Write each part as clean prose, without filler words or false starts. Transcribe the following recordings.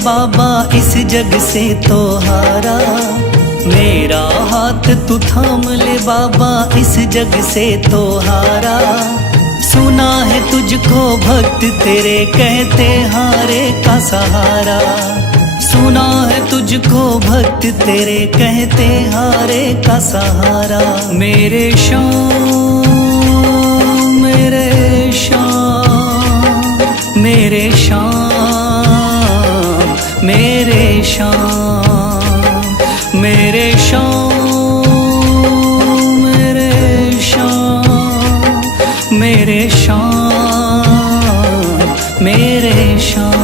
बाबा इस जग से तो हारा, मेरा हाथ तू थाम ले बाबा इस जग से तो हारा। सुना है तुझको भक्त तेरे कहते हारे का सहारा, सुना है तुझको भक्त तेरे कहते हारे का सहारा। मेरे श्याम मेरे श्याम मेरे श्याम मेरे श्याम मेरे श्याम मेरे श्याम मेरे श्याम मेरे श्याम।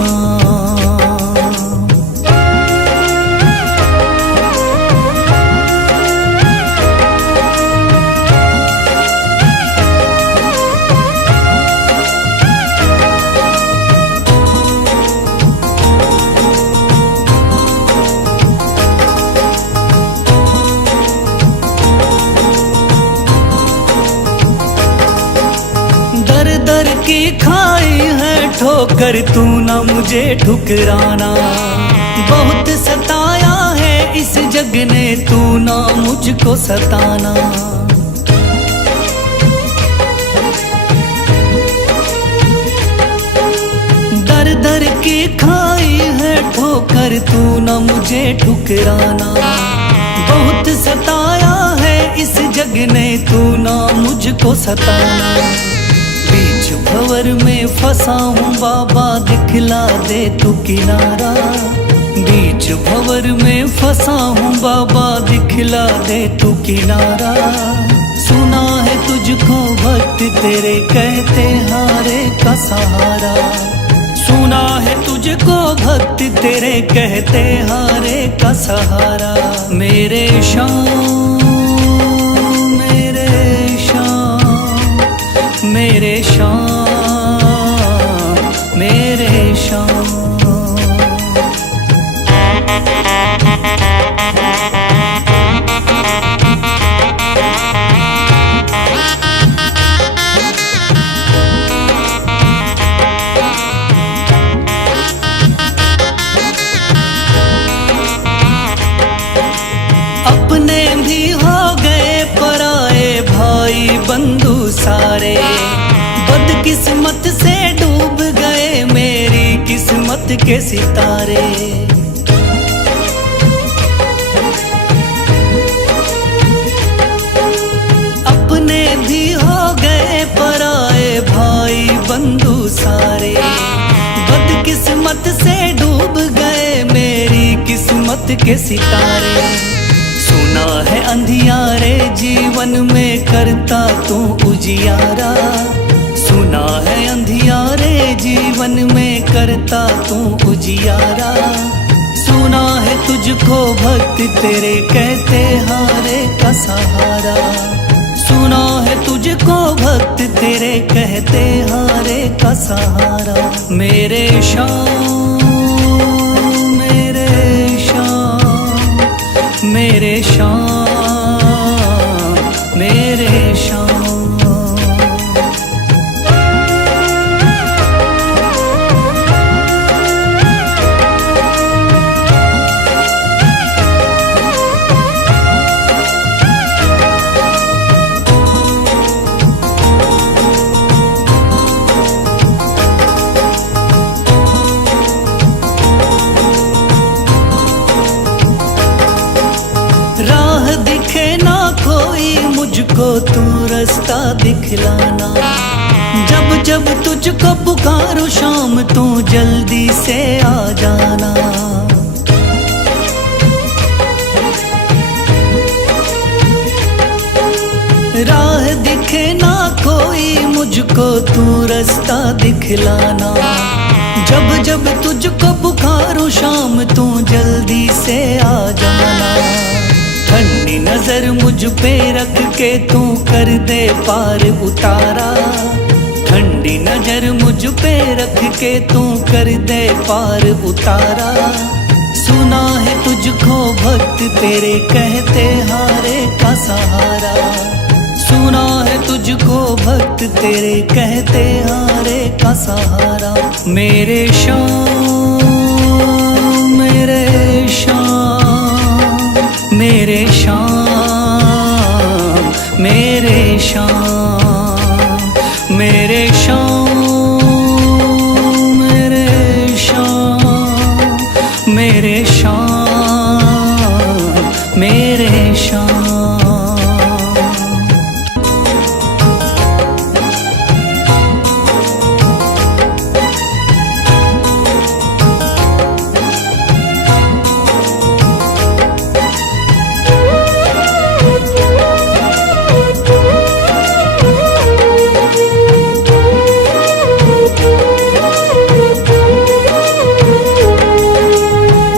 दर की खाई है ठोकर तू ना मुझे ठुकराना, बहुत सताया है इस जग ने तू ना मुझको सताना। दर दर की खाई है ठोकर तू ना मुझे ठुकराना, बहुत सताया है इस जग ने तू ना मुझको सताना। बीच भंवर में फंसा हूँ बाबा दिखला दे तू किनारा, बीच भंवर में फंसा हूँ बाबा दिखला दे तू किनारा। सुना है तुझको भक्त तेरे कहते हारे का सहारा, सुना है तुझको भक्त तेरे कहते हारे का सहारा। मेरे श्याम मेरे श्याम मेरे श्याम मेरे श्याम। अपने भी हो गए पराए भाई बंधु सारे, बदकिस्मत से डूब गए मेरी किस्मत के सितारे। अपने भी हो गए पराए भाई बंधु सारे, बदकिस्मत से डूब गए मेरी किस्मत के सितारे। सुना है अंधियारे जीवन में करता तू उजियारा, सुना है अंधियारे जीवन में करता तू उजियारा। सुना है तुझको भक्त तेरे कहते हारे का सहारा, सुना है तुझको भक्त तेरे कहते हारे का सहारा। मेरे श्याम मेरे श्याम मेरे श्याम मेरे श्याम। राह दिखे ना कोई मुझको तू रास्ता दिखलाना, जब जब तुझको पुकारूं शाम तू जल्दी से आ जाना। राह दिखे ना कोई मुझको तू रास्ता दिखलाना, जब जब तुझको पुकारूं शाम तू जल्दी से आ जाना। ठंडी नजर मुझ पे रख के तू कर दे पार उतारा, ठंडी नजर मुझ पे रख के तू कर दे पार उतारा। सुना है तुझको भक्त तेरे कहते हारे का सहारा, सुना है तुझको भक्त तेरे कहते हारे का सहारा। मेरे श्याम मेरे शाम, मेरे शाम, मेरे शाम, मेरे शाम, मेरे शाम, मेरे शाम, मेरे शाम।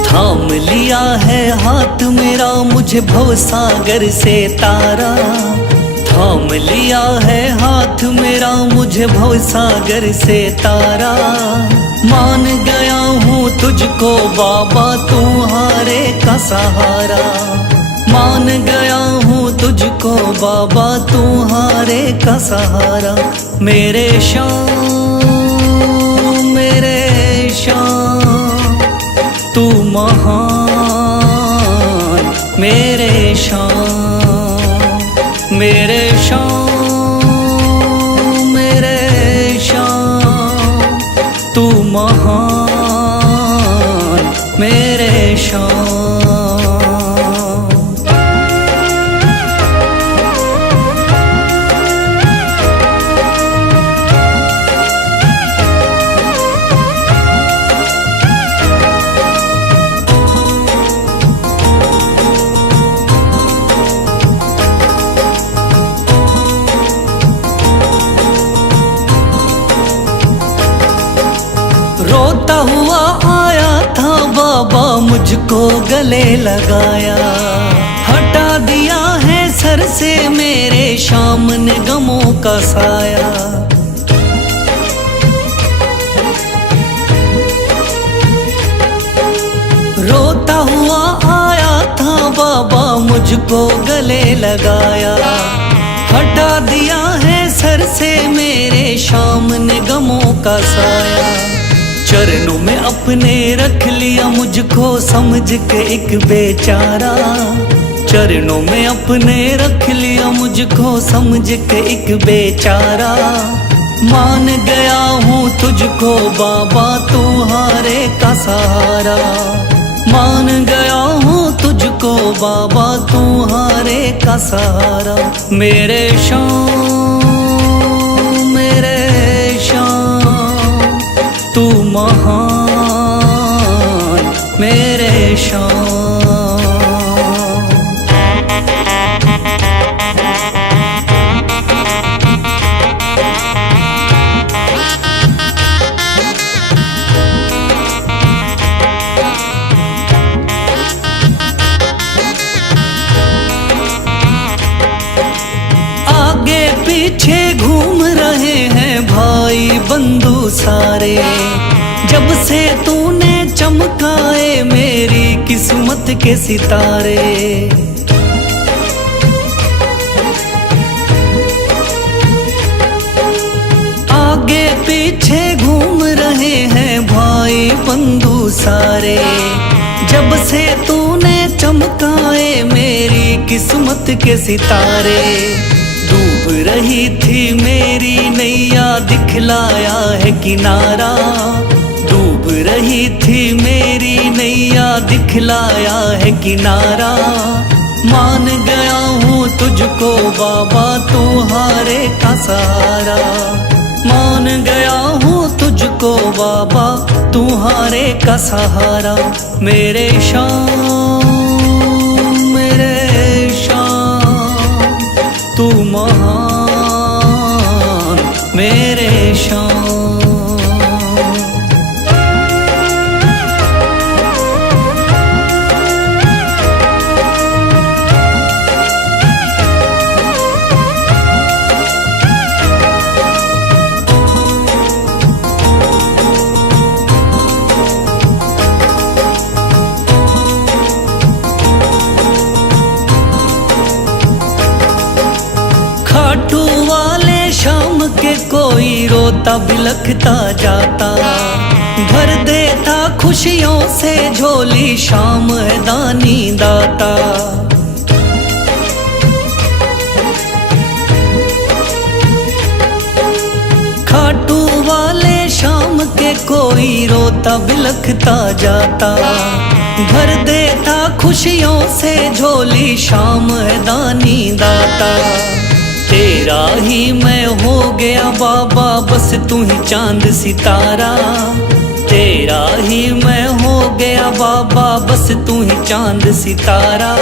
थाम लिया है हाथ मेरा मुझे भवसागर से तारा, थाम लिया है हाथ मेरा मुझे भवसागर से तारा। मान गया हूँ तुझको बाबा तुम्हारे का सहारा, मान गया हूँ तुझको बाबा तुम्हारे का सहारा। मेरे शाम, मेरे शाम, तू महान, मेरे शाम, मेरे शाम, मेरे शाम, तू महान, मेरे शाम। रोता हुआ आया था बाबा मुझको गले लगाया, हटा दिया है सर से मेरे शाम ने गमों का साया। रोता हुआ आया था बाबा मुझको गले लगाया, हटा दिया है सर से मेरे शाम ने गमों का साया। चरणों में अपने रख लिया मुझको समझ के एक बेचारा, चरणों में अपने रख लिया मुझको समझ के एक बेचारा। मान गया हूँ तुझको बाबा तुम्हारे का सहारा, मान गया हूँ तुझको बाबा तुम्हारे का सहारा। मेरे शाम, मेरे शाम, तू महान, मेरे शाम। आगे पीछे घूम रहे हैं भाई बंधु सारे, जब से तूने चमकाए मेरी किस्मत के सितारे। आगे पीछे घूम रहे हैं भाई बंधु सारे, जब से तूने चमकाए मेरी किस्मत के सितारे। डूब रही थी मेरी नैया दिखलाया है किनारा, डूब रही थी मेरी नैया दिखलाया है किनारा। मान गया हूँ तुझको बाबा तुम्हारे का सहारा, मान गया हूँ तुझको बाबा तुम्हारे का सहारा। मेरे शाम, मेरे शाम, तू महान, मेरे शाम। खाटू वाले शाम के कोई रोता बिलखता जाता, भर देता खुश खुशियों से झोली शाम है दानी दाता। खाटू वाले शाम के कोई रोता बिलखता जाता, भर देता खुशियों से झोली शाम है दानी दाता। तेरा ही मैं हो गया बाबा बस तू ही चांद सितारा, तेरा ही मैं हो गया बाबा बस तू ही चांद सितारा।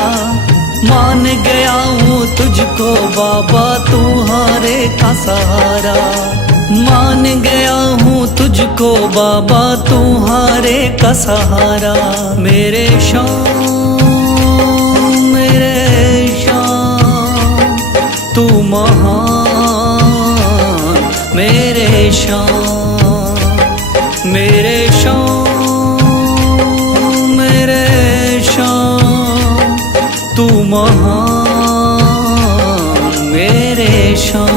मान गया हूँ तुझको बाबा तू हारे का सहारा, मान गया हूँ तुझको बाबा तू हारे का सहारा। मेरे शाम तू महान, मेरे शाम मेरे शाम तू महान, मेरे शाम।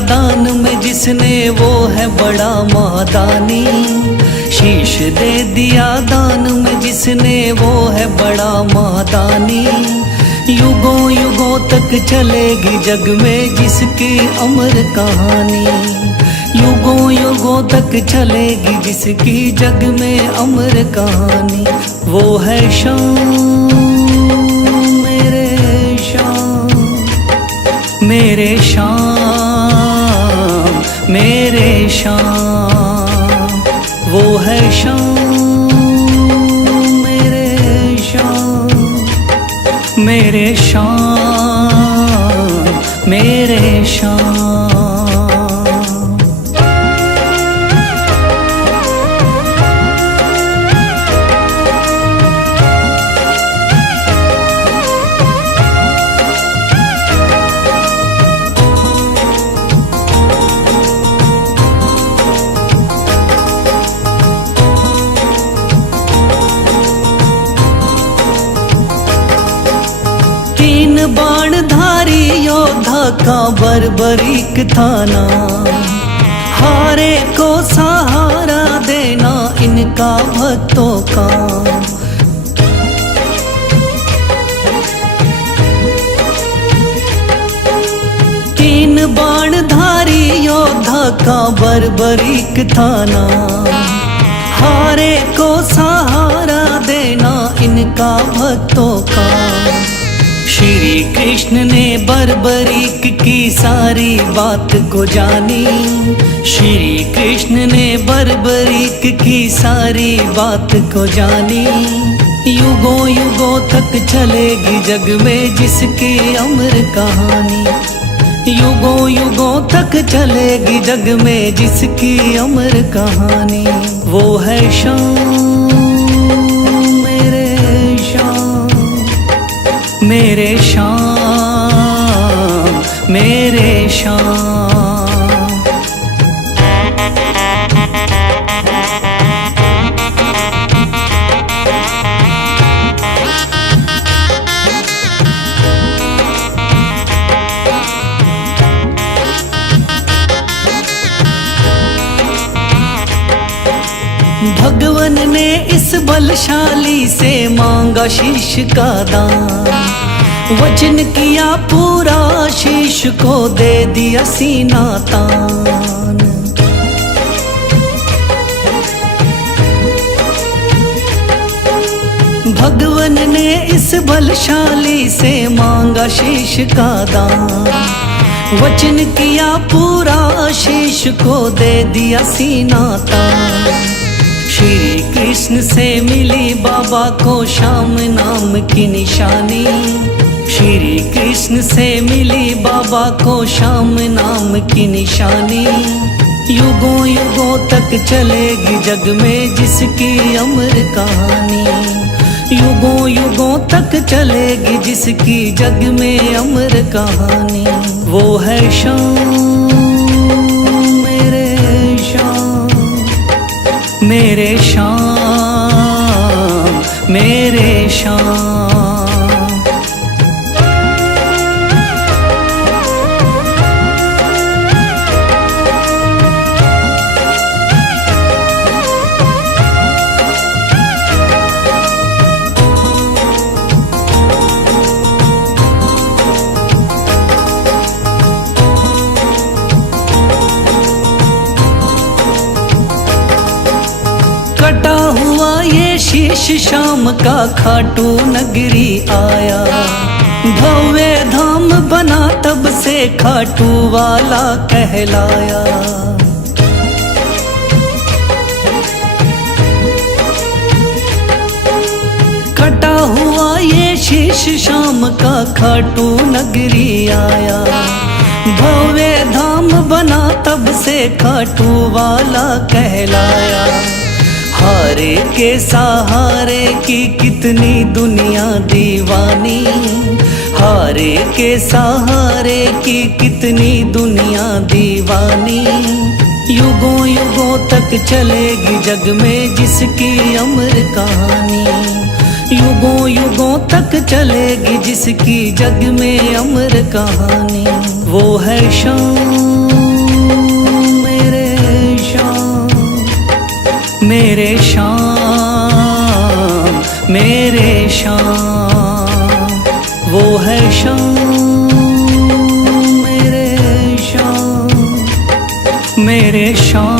दान में जिसने वो है बड़ा मादानी, शीश दे दिया दान में जिसने वो है बड़ा मादानी। युगों युगों तक चलेगी जग में जिसकी अमर कहानी, युगों युगों तक चलेगी जिसकी जग में अमर कहानी। वो है शाम मेरे शाम, मेरे शाम मेरे शाम। वो है शाम मेरे शाम, मेरे शाम मेरे शाम। तीन बाणधारी योद्धा का बर्बरीक थाना, हारे को सहारा देना इनका भक्तों का। तीन बाणधारी योद्धा का बर्बरीक थाना, हारे को सहारा देना इनका भक्तों का। श्री कृष्ण ने बर्बरीक की सारी बात को जानी, श्री कृष्ण ने बर्बरीक की सारी बात को जानी। युगों युगों तक चलेगी जग में जिसकी अमर कहानी, युगों युगों तक चलेगी जग में जिसकी अमर कहानी। वो है शाम मेरे शाम, मेरे शाम मेरे शाम। भगवन ने इस बलशाली से मांगा शीश का दान, वचन किया पूरा शीश को दे दिया सीना तान। भगवन ने इस बलशाली से मांगा शीश का दान, वचन किया पूरा शीश को दे दिया सीना तान। श्री कृष्ण से मिली बाबा को श्याम नाम की निशानी, श्री कृष्ण से मिली बाबा को श्याम नाम की निशानी। युगों युगों तक चलेगी जग में जिसकी अमर कहानी, युगों युगों तक चलेगी जिसकी जग में अमर कहानी, वो है शाम मेरे शाम, मेरे शाम मेरे शाम। कटा हुआ ये शीश शाम का खाटू नगरी आया, भव्य धाम बना तब से खाटू वाला कहलाया। कटा हुआ ये शीश शाम का खाटू नगरी आया, भव्य धाम बना तब से खाटू वाला कहलाया। हारे के सहारे की कितनी दुनिया दीवानी, हारे के सहारे की कितनी दुनिया दीवानी। युगों युगों तक चलेगी जग में जिसकी अमर कहानी, युगों युगों तक चलेगी जिसकी जग में अमर कहानी, वो है शाम मेरे शाम, मेरे शाम मेरे शाम। वो है शाम मेरे शाम, मेरे शाम।